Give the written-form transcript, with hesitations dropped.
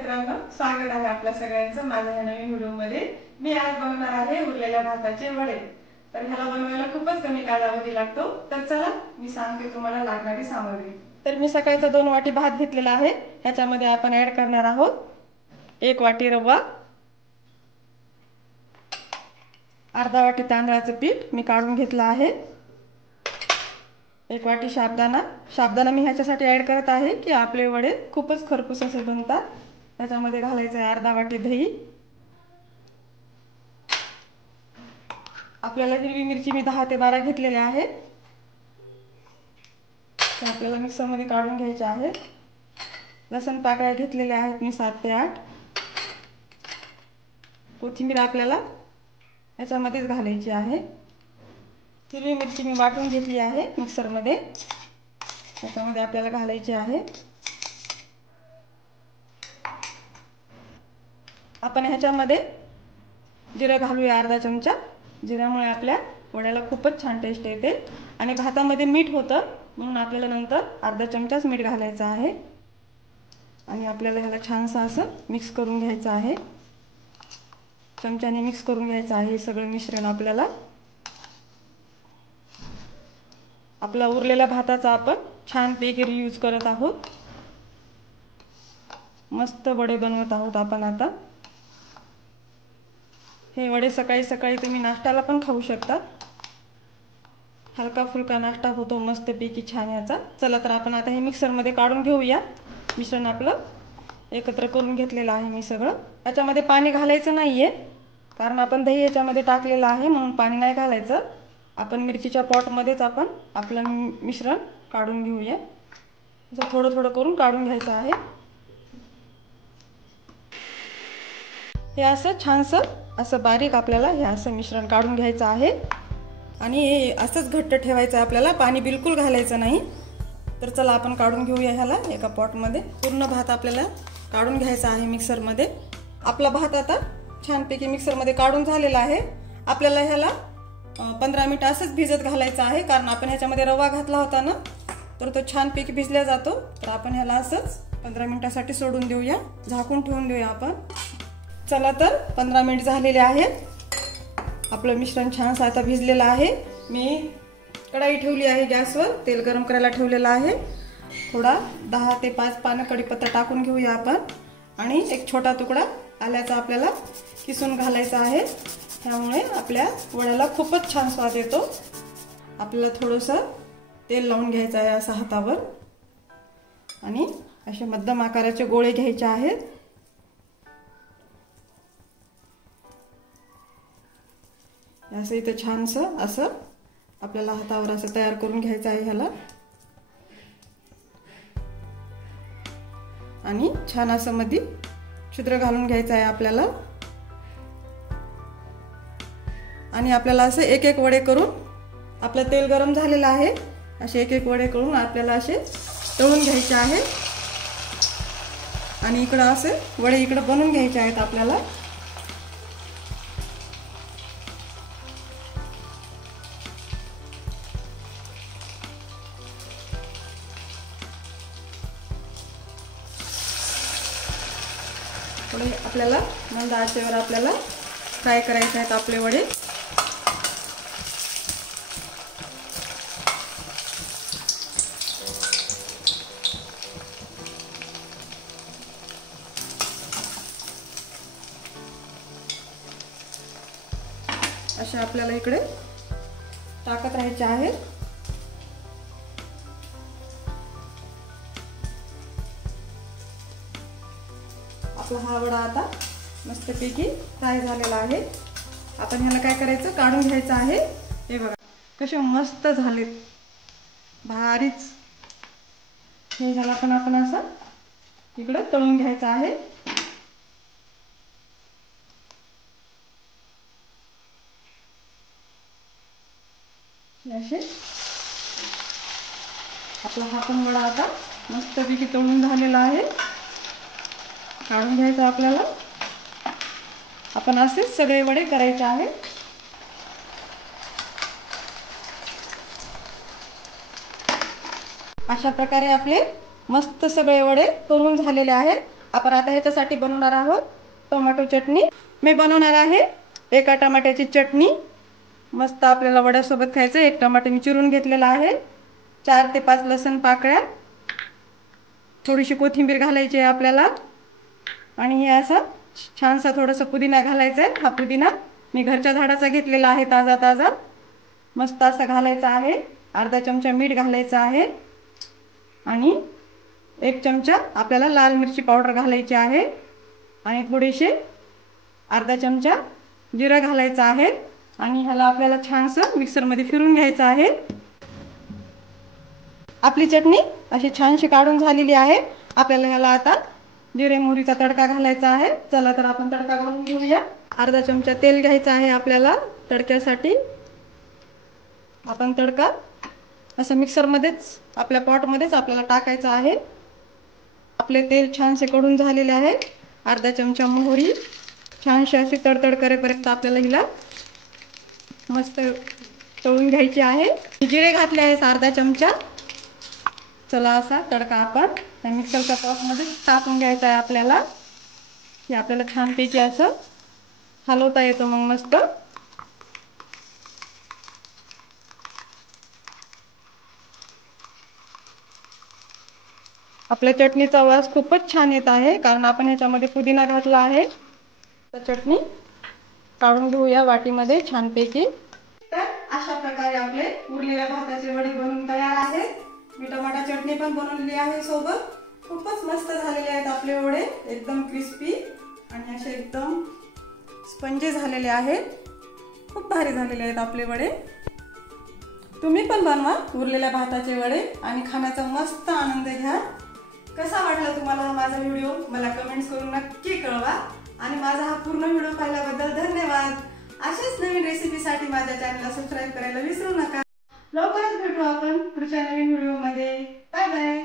मित्रांनो, स्वागत आहे आपल्या सगळ्यांचं माझ्या या नवीन व्हिडिओमध्ये। मी आज बनवणार आहे उरलेल्या भाताचे वडे। तर ह्याला बनवायला खूपच कमी कालावधी लागतो। तर चला मी सांगते तुम्हाला लागणारी सामग्री। तर मी सकाळचा 2 वाटी भात घेतलेला आहे। ह्याच्यामध्ये आपण ऍड करणार आहोत 1 वाटी रवा, अर्धा वाटी तांदळाचं पीठ मी काढून घेतलं आहे, 1 वाटी साबुदाणा मी ह्याच्यासाठी ऍड करत आहे की आपले वडे खूपच खरपूस असे बनतात। त्याच्यामध्ये घालायचं आहे अर्धा वाटी दही, आपल्याला हिरवी मिरची मी 10 ते 12 घेतलेले आहे, ते आपल्याला मिक्सरमध्ये काढून घ्यायचे आहे। लसूण पाकळ्या घेतलेल्या आहेत मी 7 ते 8, कोथिंबीर आपल्याला याच्यामध्येच घालायची आहे। हिरवी मिरची मी वाटून घेतली आहे मिक्सरमध्ये, याच्यामध्ये आपल्याला घालायची आहे। आपण ह्याच्यामध्ये जिरा घालूया अर्धा चमचा, जिऱ्यामुळे आपल्या वड्याला खूपच छान टेस्ट येते। आणि भातामध्ये मीठ होतं म्हणून आपल्याला नंतर अर्धा चमचाच मीठ घालायचं आहे। आणि आपल्याला ह्याला छानसं असं मिक्स करून घ्यायचं आहे, चमच्याने मिक्स करून घ्यायचं आहे हे सगळं मिश्रण। आपल्याला आपला उरलेल्या भाताचा आपण छानपैकी रियूज करत आहोत, मस्त वडे बनवत आहोत आपण आता। हे वडे सकाळी सकाळी तुम्ही नाश्त्याला पण खाऊ शकता, हलका फुलका नाश्ता होतो मस्तपैकी छान याचा। चला तर आपण आता हे मिक्सरमध्ये काढून घेऊया। मिश्रण आपलं एकत्र करून घेतलेलं आहे मी सगळं। याच्यामध्ये पाणी घालायचं नाहीये कारण आपण दही याच्यामध्ये टाकलेलं आहे, म्हणून पाणी नाही घालायचं। आपण मिरचीच्या पॉटमध्येच आपण आपलं मिश्रण काढून घेऊया। असं थोडं थोडं करून काढून घ्यायचं आहे। हे असं छानसं असं बारीक आपल्याला हे असं मिश्रण काढून घ्यायचं आहे आणि हे असंच घट्ट ठेवायचं आहे आपल्याला, पाणी बिलकुल घालायचं नाही। तर चला आपण काढून घेऊया ह्याला एका पॉटमध्ये। पूर्ण भात आपल्याला काढून घ्यायचा आहे मिक्सरमध्ये। आपला भात आता छानपैकी मिक्सरमध्ये काढून झालेला आहे। आपल्याला ह्याला 15 मिनिटं असंच भिजत घालायचं आहे, कारण आपण ह्याच्यामध्ये रवा घातला होता ना, तर तो छानपैकी भिजला जातो। तर आपण ह्याला असंच 15 मिनिटासाठी सोडून देऊया, झाकून ठेवून देऊया आपण। चला तर 15 मिनिट झालेले आहेत, आपलं मिश्रण छानसं आता भिजलेलं आहे। मी कढाई ठेवली आहे गॅसवर, तेल गरम करायला ठेवलेलं आहे। थोडा 10 ते 5 पानं कढीपत्ता टाकून घेऊया आपण आणि एक छोटा तुकडा आल्याचा आपल्याला किसून घालायचा आहे। त्यामुळे आपल्या वड्याला खूपच छान स्वाद येतो। आपल्याला थोडंसं तेल लावून घ्यायचं आहे असं हातावर आणि असे मध्यम आकाराचे गोळे घ्यायचे आहेत। असं इथं छानसं असं आपल्याला हातावर असं तयार करून घ्यायचं आहे ह्याला आणि छान असं मध्ये छिद्र घालून घ्यायचं आहे आपल्याला। आणि आपल्याला असे एक एक वडे करून, आपलं तेल गरम झालेलं आहे, असे एक एक वडे करून आपल्याला असे तळून घ्यायचे आहेत आणि इकडं असे वडे इकडं बनवून घ्यायचे आहेत आपल्याला। थोडे आपल्याला मंद आचेवर आपल्याला फ्राय करायचे आहेत आपले वडे। असे आपल्याला इकडे टाकत राहायचे आहेत। आपला हा वडा आता मस्तपैकी फ्राय झालेला आहे। आपण ह्याला काय करायचं, काढून घ्यायचं आहे। हे बघा कसे मस्त झालेत, भारीच। हे झालं पण आपण असं इकडे तळून घ्यायचं आहे। असे आपला हा पण वडा आता मस्तपैकी तळून झालेला आहे, काढून घ्यायचं आपल्याला। आपण असेच सगळे वडे करायचे आहेत। अशा प्रकारे आपले मस्त सगळे वडे तळून झालेले आहेत। आपण आता ह्याच्यासाठी बनवणार आहोत टोमॅटो चटणी. मी बनवणार आहे एका टमाट्याची चटणी. मस्त आपल्याला वड्यासोबत खायचं. एक टमाटर मी चिरून घेतलेला आहे. 4 ते 5 लसूण पाकळ्या, थोडीशी कोथिंबीर घालायची आहे आपल्याला आणि हे असं छानसा थोडंसं पुदिना घालायचा आहे. हा पुदिना मी घरच्या झाडाचा घेतलेला आहे, ताजा ताजा. मस्त असं घालायचा आहे. अर्धा चमचा मीठ घालायचं आहे आणि 1 चमचा आपल्याला लाल मिरची पावडर घालायची आहे आणि थोडेसे अर्धा चमचा जिरं घालायचं आहे आणि ह्याला आपल्याला छानसं मिक्सरमध्ये फिरून घ्यायचं आहे. आपली चटणी अशी छानशी काढून झालेली आहे. आपल्याला ह्याला आता जिरे मोहरीचा तडका घालायचा आहे. चला तर आपण तडका घालून घेऊया. अर्धा चमचा तेल घ्यायचं आहे आपल्याला तडक्यासाठी. आपण तडका असं मिक्सरमध्येच आपल्या पॉटमध्येच आपल्याला टाकायचं आहे. आपले तेल छानसे कडून झालेले आहे. अर्धा चमचा मोहरी छानशी अशी तडतड करेपर्यंत आपल्याला हिला मस्त तळून घ्यायची आहे. जिरे घातले आहेत अर्धा चमचा. चला असा तडका आपण त्या मिक्सरच्या पॉटमध्ये टाकून घ्यायचा आहे आपल्याला. हे आपल्याला छानपैकी असं हलवता येतं मग मस्त. आपल्या चटणीचा वास खूपच छान येत आहे कारण आपण ह्याच्यामध्ये पुदिना घातला आहे. तर चटणी काढून घेऊया वाटीमध्ये छानपैकी. तर अशा प्रकारे आपले उरलेल्या भाताचे वडे बनवून तयार आहेत. मी टमाटा चटणी पण बनवलेली आहे सोबत. खूपच मस्त झालेले आहेत आपले वडे, एकदम क्रिस्पी आणि असे एकदम स्पंजी झालेले आहेत. खूप भारी झालेले आहेत आपले वडे. तुम्ही पण बनवा उरलेल्या भाताचे वडे आणि खाण्याचा मस्त आनंद घ्या. कसा वाटला तुम्हाला माझा व्हिडिओ मला कमेंट्स करून नक्की कळवा आणि माझा हा पूर्ण व्हिडिओ पाहिल्याबद्दल धन्यवाद. अशाच नवीन रेसिपीसाठी माझ्या चॅनलला सबस्क्राईब करायला विसरू नका. लवकरच भेटू आपण पुढच्या नवीन व्हिडिओमध्ये. Bye bye.